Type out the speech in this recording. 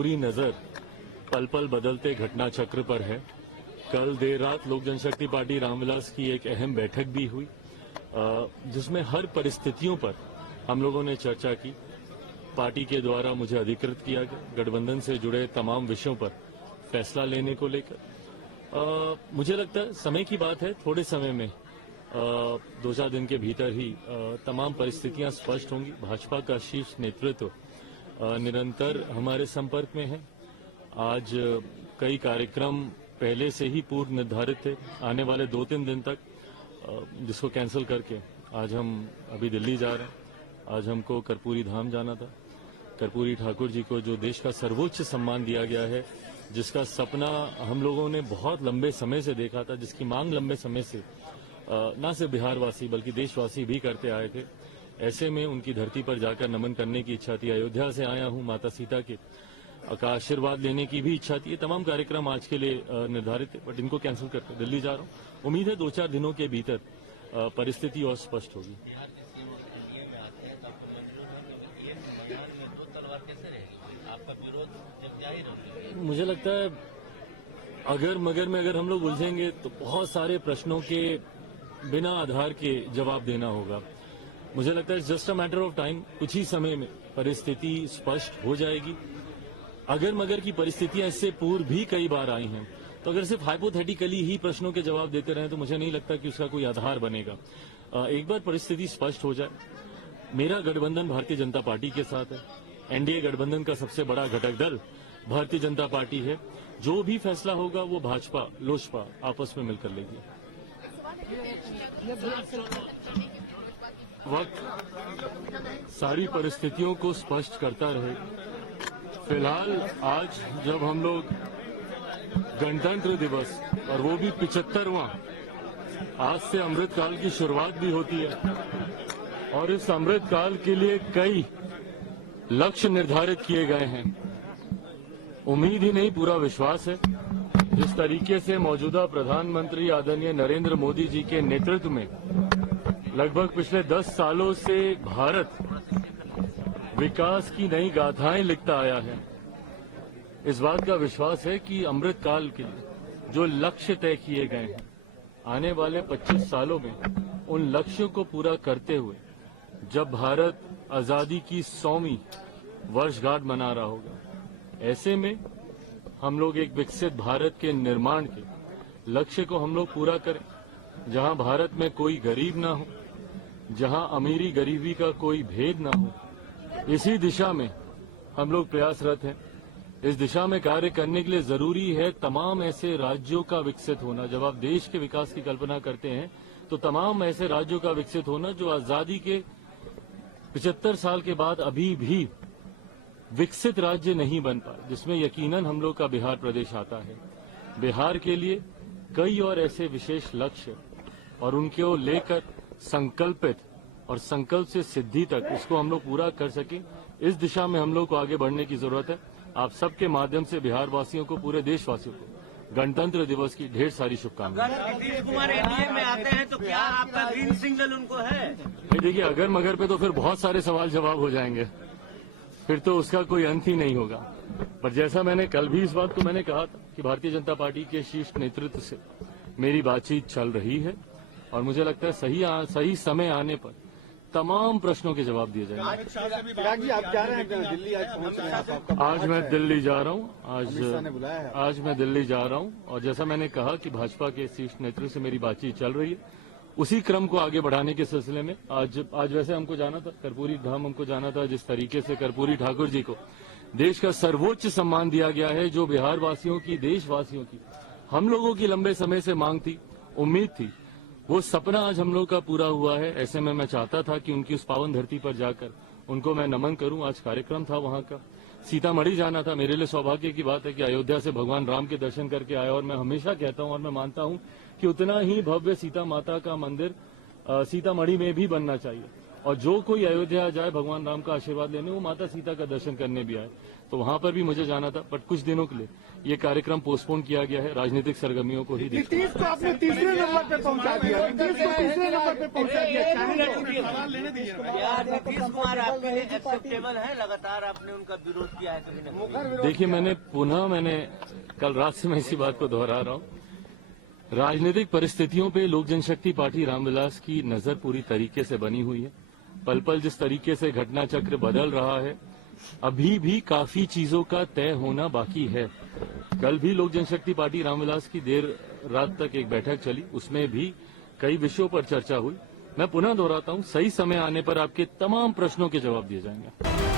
पूरी नजर पल पल बदलते घटना चक्र पर है। कल देर रात लोक जनशक्ति पार्टी रामविलास की एक अहम बैठक भी हुई, जिसमें हर परिस्थितियों पर हम लोगों ने चर्चा की। पार्टी के द्वारा मुझे अधिकृत किया गया गठबंधन से जुड़े तमाम विषयों पर फैसला लेने को लेकर। मुझे लगता है समय की बात है, थोड़े समय में 2-4 दिन के भीतर ही तमाम परिस्थितियां स्पष्ट होंगी। भाजपा का शीर्ष नेतृत्व निरंतर हमारे संपर्क में है। आज कई कार्यक्रम पहले से ही पूर्व निर्धारित थे आने वाले 2-3 दिन तक, जिसको कैंसिल करके आज हम अभी दिल्ली जा रहे हैं। आज हमको कर्पूरी धाम जाना था। कर्पूरी ठाकुर जी को जो देश का सर्वोच्च सम्मान दिया गया है, जिसका सपना हम लोगों ने बहुत लंबे समय से देखा था, जिसकी मांग लंबे समय से न सिर्फ बिहारवासी बल्कि देशवासी भी करते आए थे, ऐसे में उनकी धरती पर जाकर नमन करने की इच्छा थी। अयोध्या से आया हूं, माता सीता के का आशीर्वाद लेने की भी इच्छा थी। ये तमाम कार्यक्रम आज के लिए निर्धारित थे, बट इनको कैंसिल करके दिल्ली जा रहा हूं। उम्मीद है 2-4 दिनों के भीतर परिस्थिति और स्पष्ट होगी। मुझे लगता है अगर मगर में अगर हम लोग उलझेंगे तो बहुत सारे प्रश्नों के बिना आधार के जवाब देना होगा। मुझे लगता है just a matter of time, कुछ ही समय में परिस्थिति स्पष्ट हो जाएगी। अगर मगर की परिस्थितियां इससे पूर्व भी कई बार आई हैं, तो अगर सिर्फ हाइपोथेटिकली ही प्रश्नों के जवाब देते रहें तो मुझे नहीं लगता कि उसका कोई आधार बनेगा। एक बार परिस्थिति स्पष्ट हो जाए, मेरा गठबंधन भारतीय जनता पार्टी के साथ है। एनडीए गठबंधन का सबसे बड़ा घटक दल भारतीय जनता पार्टी है। जो भी फैसला होगा वो भाजपा लोजपा आपस में मिलकर लेगी। वक्त सारी परिस्थितियों को स्पष्ट करता रहे। फिलहाल आज जब हम लोग गणतंत्र दिवस और वो भी 75वां, आज से अमृतकाल की शुरुआत भी होती है और इस अमृतकाल के लिए कई लक्ष्य निर्धारित किए गए हैं। उम्मीद ही नहीं, पूरा विश्वास है। जिस तरीके से मौजूदा प्रधानमंत्री आदरणीय नरेंद्र मोदी जी के नेतृत्व में लगभग पिछले 10 सालों से भारत विकास की नई गाथाएं लिखता आया है, इस बात का विश्वास है कि अमृतकाल के लिए जो लक्ष्य तय किए गए हैं, आने वाले 25 सालों में उन लक्ष्यों को पूरा करते हुए जब भारत आजादी की 100वीं वर्षगांठ मना रहा होगा, ऐसे में हम लोग एक विकसित भारत के निर्माण के लक्ष्य को हम लोग पूरा करें, जहां भारत में कोई गरीब ना हो, जहां अमीरी गरीबी का कोई भेद ना हो। इसी दिशा में हम लोग प्रयासरत हैं। इस दिशा में कार्य करने के लिए जरूरी है तमाम ऐसे राज्यों का विकसित होना। जब आप देश के विकास की कल्पना करते हैं तो तमाम ऐसे राज्यों का विकसित होना जो आजादी के 75 साल के बाद अभी भी विकसित राज्य नहीं बन पाए, जिसमें यकीनन हम लोग का बिहार प्रदेश आता है। बिहार के लिए कई और ऐसे विशेष लक्ष्य और उनको लेकर संकल्पित और संकल्प से सिद्धि तक इसको हम लोग पूरा कर सके, इस दिशा में हम लोग को आगे बढ़ने की जरूरत है। आप सबके माध्यम से बिहार वासियों को, पूरे देशवासियों को गणतंत्र दिवस की ढेर सारी शुभकामनाएं। नीतीश कुमार एनडीए में आते हैं तो क्या आपका ग्रीन सिग्नल उनको है? देखिए, अगर मगर पे तो फिर बहुत सारे सवाल जवाब हो जाएंगे, फिर तो उसका कोई अंत ही नहीं होगा। पर जैसा मैंने कल भी इस बात को मैंने कहा था कि भारतीय जनता पार्टी के शीर्ष नेतृत्व से मेरी बातचीत चल रही है और मुझे लगता है सही समय आने पर तमाम प्रश्नों के जवाब दिए जाएंगे। चिराग जी, आप जा रहे हैं दिल्ली, आज पहुंच रहे हैं? आज मैं दिल्ली जा रहा हूँ। आज मैं दिल्ली जा रहा हूँ और जैसा मैंने कहा कि भाजपा के शीर्ष नेतृत्व से मेरी बातचीत चल रही है, उसी क्रम को आगे बढ़ाने के सिलसिले में आज वैसे हमको जाना था, कर्पूरी धाम हमको जाना था। जिस तरीके से कर्पूरी ठाकुर जी को देश का सर्वोच्च सम्मान दिया गया है, जो बिहार वासियों की, देशवासियों की, हम लोगों की लंबे समय से मांग थी, उम्मीद थी, वो सपना आज हम लोग का पूरा हुआ है। ऐसे में मैं चाहता था कि उनकी उस पावन धरती पर जाकर उनको मैं नमन करूं। आज कार्यक्रम था वहां का, सीतामढ़ी जाना था। मेरे लिए सौभाग्य की बात है कि अयोध्या से भगवान राम के दर्शन करके आया और मैं हमेशा कहता हूं और मैं मानता हूं कि उतना ही भव्य सीता माता का मंदिर सीतामढ़ी में भी बनना चाहिए। और जो कोई अयोध्या जाए भगवान राम का आशीर्वाद लेने, वो माता सीता का दर्शन करने भी आए। तो वहां पर भी मुझे जाना था, बट कुछ दिनों के लिए ये कार्यक्रम पोस्टपोन किया गया है, राजनीतिक सरगर्मियों को ही देखते हुए। नीतीश को आपने तीसरे नंबर पे पहुंचा दिया, नीतीश को तीसरे नंबर पे पहुंचा दिया, क्या नीतीश कुमार आपके लिए एक्सेप्टेबल है? लगातार आपने उनका विरोध किया है कभी न कभी। देखिए, मैंने कल रात से मैं इसी बात को दोहरा रहा हूं। राजनीतिक परिस्थितियों पे लोक जनशक्ति पार्टी रामविलास की नजर पूरी तरीके से बनी हुई है। पल पल जिस तरीके से घटना चक्र बदल रहा है, अभी भी काफी चीजों का तय होना बाकी है। कल भी लोक जनशक्ति पार्टी रामविलास की देर रात तक एक बैठक चली, उसमें भी कई विषयों पर चर्चा हुई। मैं पुनः दोहराता हूं, सही समय आने पर आपके तमाम प्रश्नों के जवाब दिए जाएंगे।